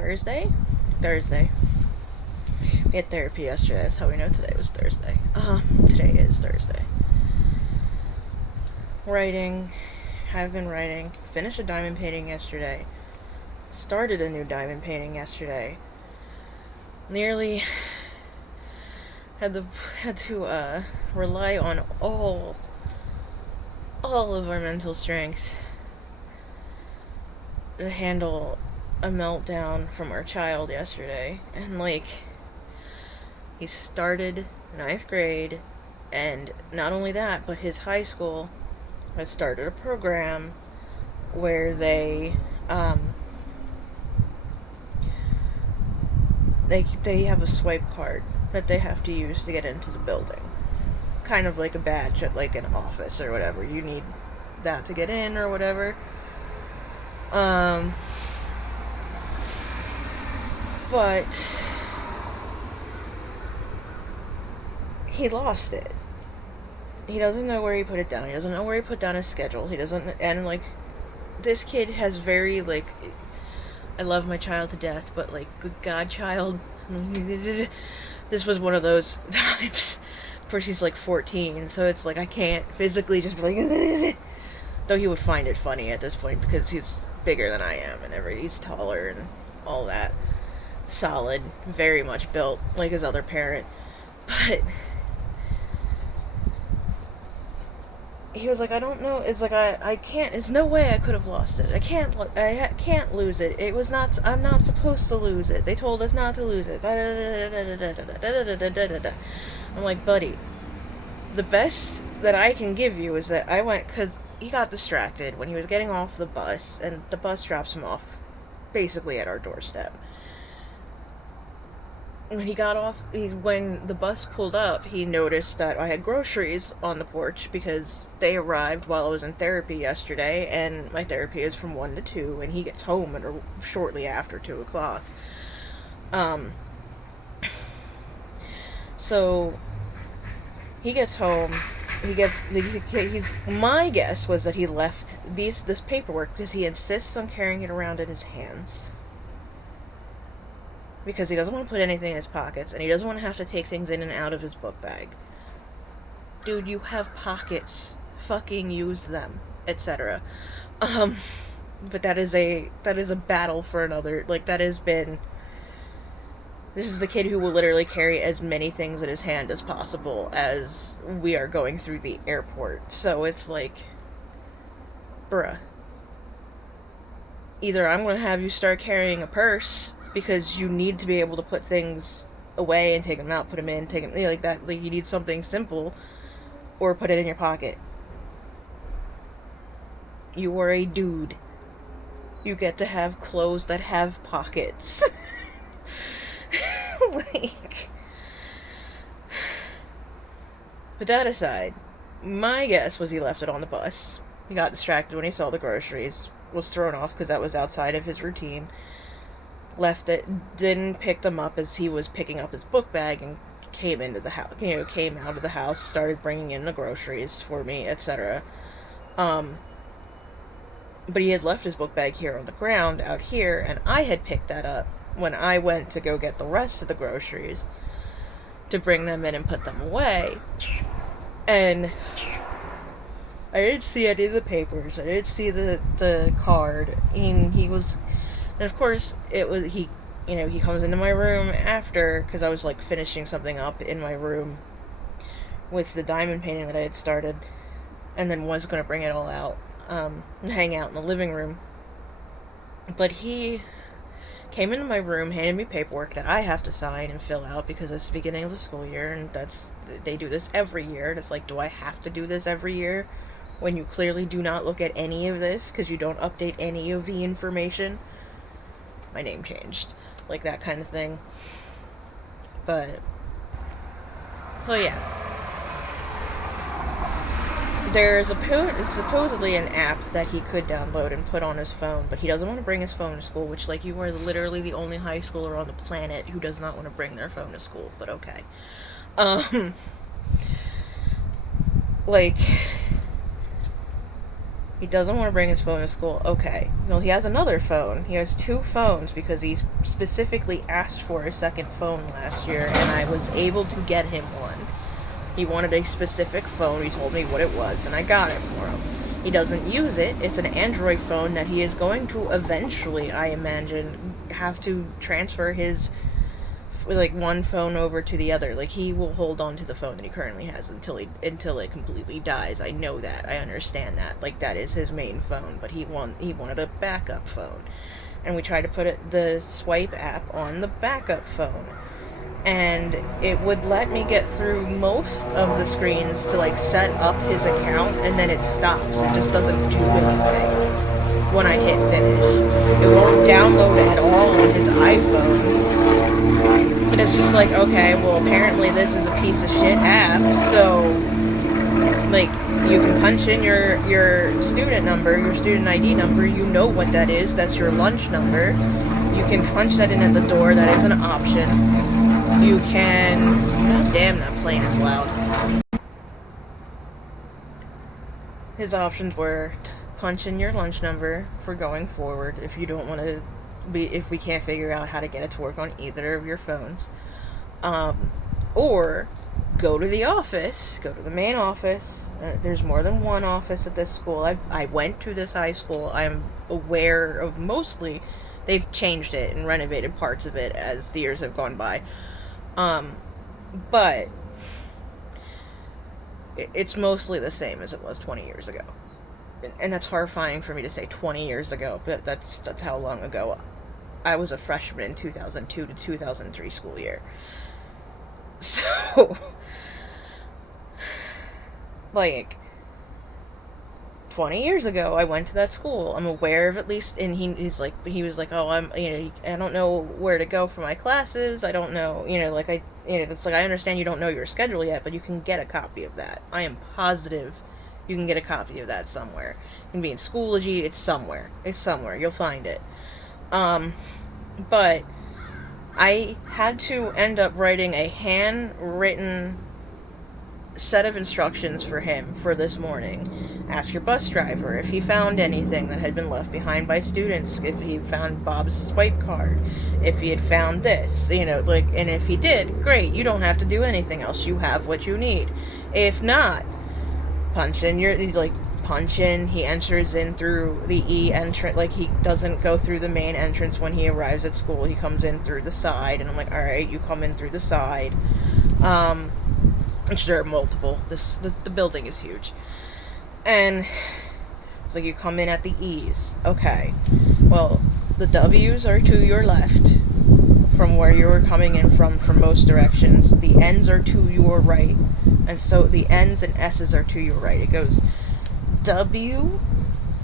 Thursday? Thursday. We had therapy yesterday. That's how we know today was Thursday. Today is Thursday. Writing. Have been writing. Finished a diamond painting yesterday. Started a new diamond painting yesterday. Nearly had to rely on all of our mental strength to handle a meltdown from our child yesterday. And he started 9th grade, and not only that, but his high school has started a program where they have a swipe card that they have to use to get into the building. Kind of like a badge at an office or whatever. You need that to get in or whatever. But he lost it. He doesn't know where he put it down. He doesn't know where he put down his schedule. He doesn't, and this kid has very, I love my child to death, but good godchild, this was one of those times where she's 14, so it's I can't physically just be though he would find it funny at this point because he's bigger than I am and he's taller and all that. Solid, very much built like his other parent, but he was I don't know, it's I can't, there's no way I could have lost it. I can't lose it. It was not, I'm not supposed to lose it. They told us not to lose it. I'm buddy, the best that I can give you is that I went, because he got distracted when he was getting off the bus, and the bus drops him off basically at our doorstep. When he got off, when the bus pulled up, he noticed that I had groceries on the porch because they arrived while I was in therapy yesterday, and my therapy is from 1 to 2, and he gets home shortly after 2 o'clock. So he gets home. My guess was that he left this paperwork because he insists on carrying it around in his hands. Because he doesn't want to put anything in his pockets, and he doesn't want to have to take things in and out of his book bag. Dude, you have pockets. Fucking use them, etc. But that is a battle for another. This is the kid who will literally carry as many things in his hand as possible as we are going through the airport. So it's bruh. Either I'm going to have you start carrying a purse, because you need to be able to put things away and take them out, put them in, take them, like that. You need something simple, or put it in your pocket. You are a dude. You get to have clothes that have pockets. But that aside, my guess was he left it on the bus. He got distracted when he saw the groceries, was thrown off because that was outside of his routine. Left it, didn't pick them up as he was picking up his book bag, and came into the house, came out of the house, started bringing in the groceries for me, etc. But he had left his book bag here on the ground out here, and I had picked that up when I went to go get the rest of the groceries to bring them in and put them away. And I didn't see any of the papers. I didn't see the card. And of course, he comes into my room after, because I was finishing something up in my room with the diamond painting that I had started, and then was going to bring it all out and hang out in the living room. But he came into my room, handed me paperwork that I have to sign and fill out because it's the beginning of the school year, and they do this every year. And it's do I have to do this every year when you clearly do not look at any of this because you don't update any of the information? My name changed, that kind of thing. But so yeah, there's supposedly an app that he could download and put on his phone, but he doesn't want to bring his phone to school, which you are literally the only high schooler on the planet who does not want to bring their phone to school, but okay. He doesn't want to bring his phone to school. Okay. Well, he has another phone. He has 2 phones because he specifically asked for a second phone last year, and I was able to get him one. He wanted a specific phone. He told me what it was, and I got it for him. He doesn't use it. It's an Android phone that he is going to eventually, I imagine, have to transfer his like one phone over to the other. Like, he will hold on to the phone that he currently has until it completely dies. I know that. I understand that. Like, that is his main phone, but he wanted a backup phone. And we tried to put the swipe app on the backup phone. And it would let me get through most of the screens to like set up his account, and then it stops. It just doesn't do anything when I hit finish. It won't download at all on his iPhone. And it's just like, okay, well, apparently this is a piece of shit app, so like, you can punch in your student number, your student ID number, you know what that is, that's your lunch number. You can punch that in at the door, that is an option. You can... God damn, that plane is loud. His options were punch in your lunch number for going forward if you don't want to be... if we can't figure out how to get it to work on either of your phones. Or go to the office, go to the main office. There's more than one office at this school. I went to this high school. I'm aware of mostly... They've changed it and renovated parts of it as the years have gone by. But it's mostly the same as it was 20 years ago. And that's horrifying for me to say 20 years ago, but that's how long ago. I was a freshman in 2002 to 2003 school year. So, like, 20 years ago, I went to that school. I'm aware of at least, and he was like, oh, I don't know where to go for my classes. I don't know, it's like, I understand you don't know your schedule yet, but you can get a copy of that. I am positive you can get a copy of that somewhere. It can be in Schoology. It's somewhere. You'll find it. But I had to end up writing a handwritten set of instructions for him for this morning. Ask your bus driver if he found anything that had been left behind by students, if he found Bob's swipe card, if he had found this, and if he did, great, you don't have to do anything else, you have what you need. If not, punch in, he enters in through the E entrance, he doesn't go through the main entrance when he arrives at school, he comes in through the side, and I'm like, alright, you come in through the side. Which there are multiple. The building is huge. And it's like, you come in at the E's. Okay. Well, the W's are to your left from where you were coming in from most directions. The N's are to your right. And so the N's and S's are to your right. It goes W,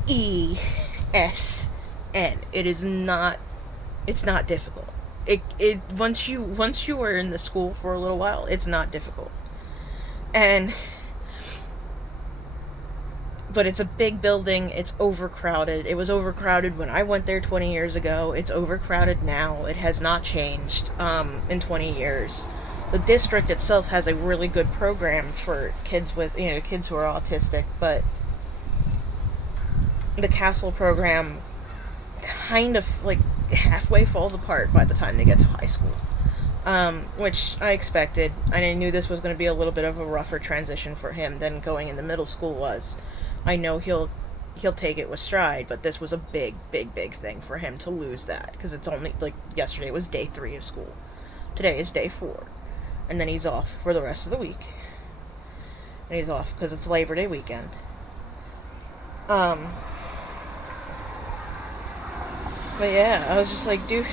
E, S, N. It's not difficult. Once you are in the school for a little while, it's not difficult. But it's a big building, it's overcrowded. It was overcrowded when I went there 20 years ago. It's overcrowded now. It has not changed in 20 years. The district itself has a really good program for kids with, kids who are autistic, but the Castle program kind of, halfway falls apart by the time they get to high school. Which I expected. I knew this was going to be a little bit of a rougher transition for him than going into middle school was. I know he'll take it with stride, but this was a big thing for him to lose that, because it's only, yesterday was day 3 of school. Today is day 4. And then he's off for the rest of the week. And he's off because it's Labor Day weekend. But yeah, I was just like, dude,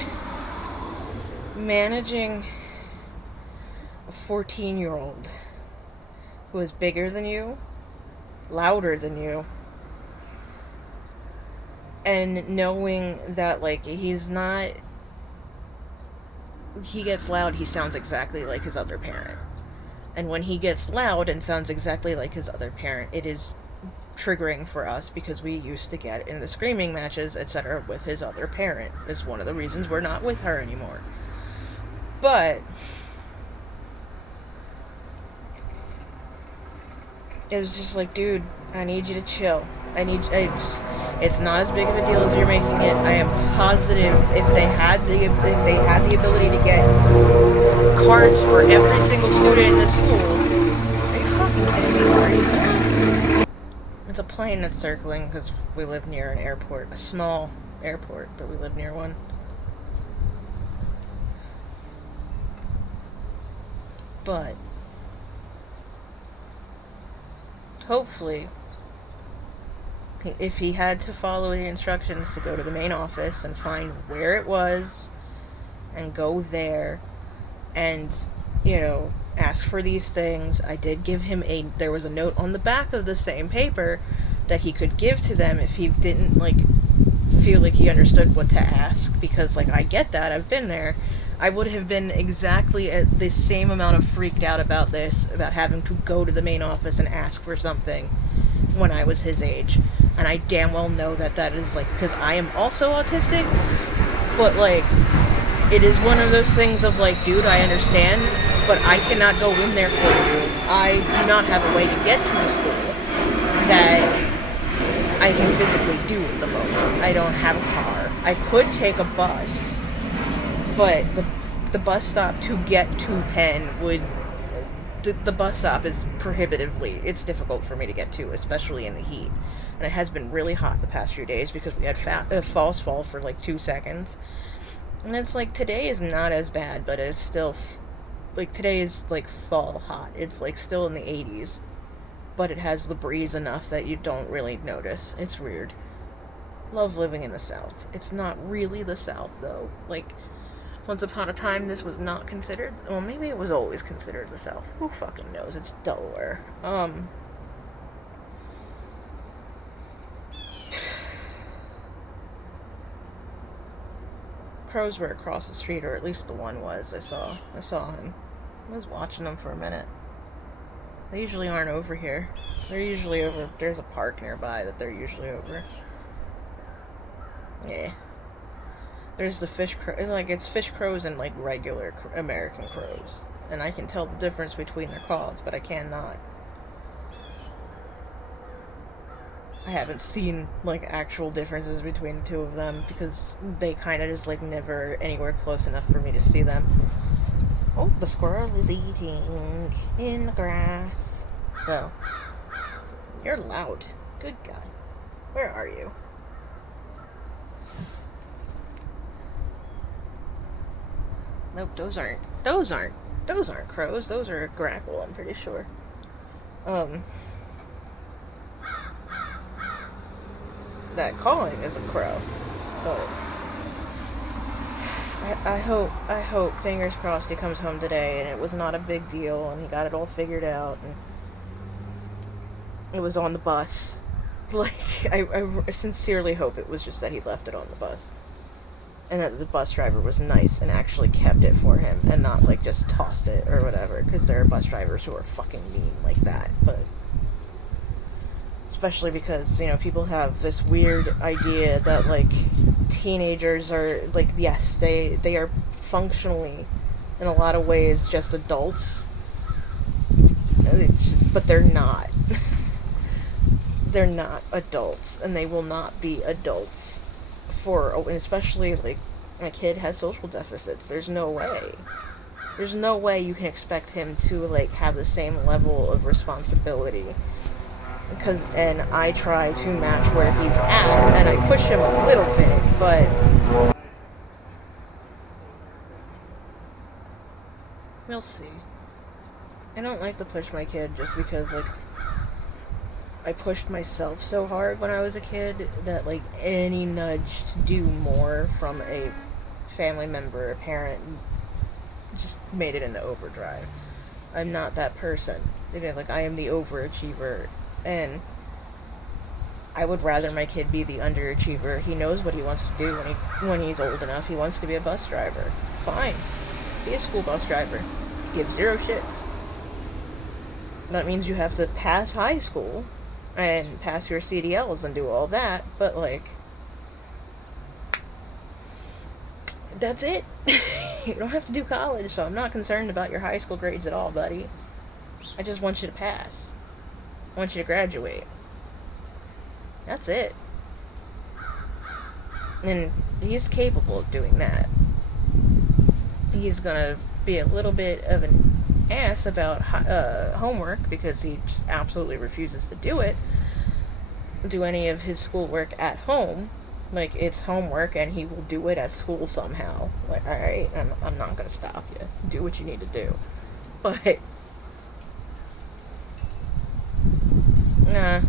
managing a 14-year-old who is bigger than you, louder than you, and knowing that, he gets loud, he sounds exactly like his other parent. And when he gets loud and sounds exactly like his other parent, it is triggering for us, because we used to get in the screaming matches, etc., with his other parent. It's one of the reasons we're not with her anymore. But it was just like, dude, I need you to chill. It's not as big of a deal as you're making it. I am positive if they had the ability to get cards for every single student in the school. Are you fucking kidding me? Are you back? It's a plane that's circling because we live near an airport, a small airport, but we live near one. But hopefully, if he had to follow the instructions to go to the main office and find where it was and go there and, you know, ask for these things. I did give him there was a note on the back of the same paper that he could give to them if he didn't, like, feel like he understood what to ask, because, like, I get that, I've been there. I would have been exactly at the same amount of freaked out about this, about having to go to the main office and ask for something when I was his age. And I damn well know that is, like, because I am also autistic, but, like, it is one of those things of, like, dude, I understand, but I cannot go in there for you. I do not have a way to get to the school that I can physically do at the moment. I don't have a car. I could take a bus, but the bus stop to get to Penn the bus stop is it's difficult for me to get to, especially in the heat. And it has been really hot the past few days because we had false fall for like 2 seconds. And it's like, today is not as bad, but it's still, like, today is like fall hot. It's like still in the 80s, but it has the breeze enough that you don't really notice. It's weird. Love living in the South. It's not really the South, though. Like, once upon a time, this was not considered. Well, maybe it was always considered the South. Who fucking knows? It's Delaware. Crows were across the street, or at least the one was. I saw him. I was watching them for a minute. They usually aren't over here. They're usually over. There's a park nearby that they're usually over. Yeah. There's the fish crow. Like, it's fish crows and, like, regular American crows. And I can tell the difference between their calls, but I cannot. I haven't seen, like, actual differences between the two of them because they kind of just, like, never anywhere close enough for me to see them. Oh, the squirrel is eating in the grass. So, you're loud. Good God. Where are you? Nope, those aren't crows. Those are a grackle, I'm pretty sure. That calling is a crow. But I hope, fingers crossed, he comes home today and it was not a big deal and he got it all figured out and it was on the bus. Like, I sincerely hope it was just that he left it on the bus. And that the bus driver was nice and actually kept it for him and not, like, just tossed it or whatever, because there are bus drivers who are fucking mean like that. But especially because, you know, people have this weird idea that, like, teenagers are, like, yes, they are functionally, in a lot of ways, just adults, but they're not. They're not adults, and they will not be adults. Especially, like, my kid has social deficits. There's no way you can expect him to, like, have the same level of responsibility. And I try to match where he's at, and I push him a little bit, but we'll see. I don't like to push my kid just because, like, I pushed myself so hard when I was a kid that, like, any nudge to do more from a family member, a parent, just made it into overdrive. I'm not that person. Like, I am the overachiever, and I would rather my kid be the underachiever. He knows what he wants to do when he's old enough. He wants to be a bus driver. Fine. Be a school bus driver. Give zero shits. That means you have to pass high school and pass your CDLs and do all that, but, like, that's it. You don't have to do college, so I'm not concerned about your high school grades at all, buddy. I just want you to pass. I want you to graduate. That's it. And he's capable of doing that. He's gonna be a little bit of an ass about homework because he just absolutely refuses to do any of his schoolwork at home. Like, it's homework and he will do it at school somehow. Like, alright, I'm not gonna stop you. Do what you need to do. But, nah,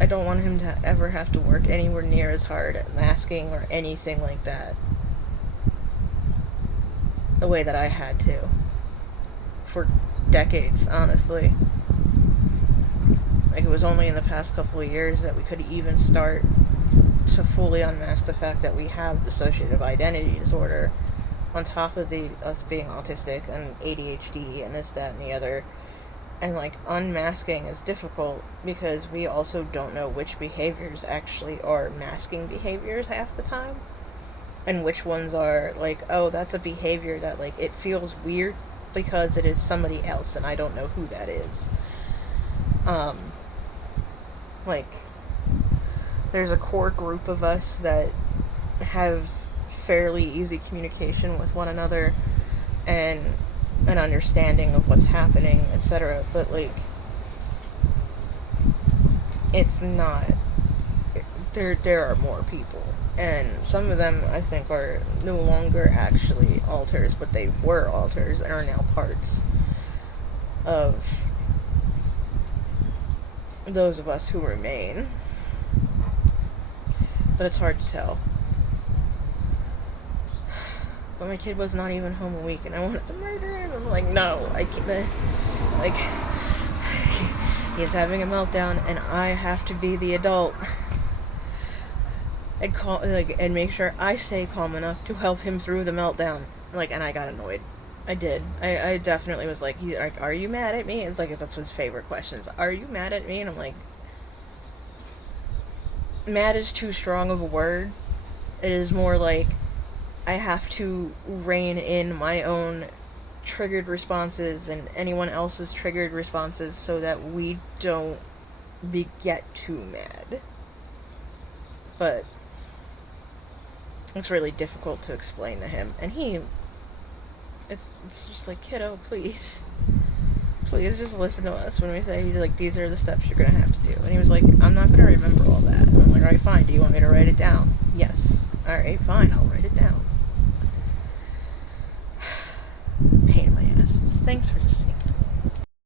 I don't want him to ever have to work anywhere near as hard at masking or anything like that. The way that I had to. For decades, honestly. Like, it was only in the past couple of years that we could even start to fully unmask the fact that we have dissociative identity disorder, on top of us being autistic and ADHD and this, that, and the other. And, like, unmasking is difficult because we also don't know which behaviors actually are masking behaviors half the time. And which ones are, like, oh, that's a behavior that, like, it feels weird because it is somebody else and I don't know who that is. Like, there's a core group of us that have fairly easy communication with one another and an understanding of what's happening, etc. But, like, it's not. There are more people. And some of them, I think, are no longer actually alters, but they were alters and are now parts of those of us who remain. But it's hard to tell. But my kid was not even home a week, and I wanted to murder him. I'm like, no, I can't. Like, he's having a meltdown, and I have to be the adult and make sure I stay calm enough to help him through the meltdown. Like, and I got annoyed. I did. I definitely was like, are you mad at me? It's like, that's his favorite questions. Are you mad at me? And I'm like, mad is too strong of a word. It is more like I have to rein in my own triggered responses and anyone else's triggered responses so that we don't get too mad. But it's really difficult to explain to him, and it's just like, kiddo, please just listen to us when we say, like, these are the steps you're gonna have to do. And he was like, I'm not gonna remember all that. And I'm like, alright, fine, do you want me to write it down? Yes. Alright, fine, I'll write it down. Pain in my ass. Thanks for listening.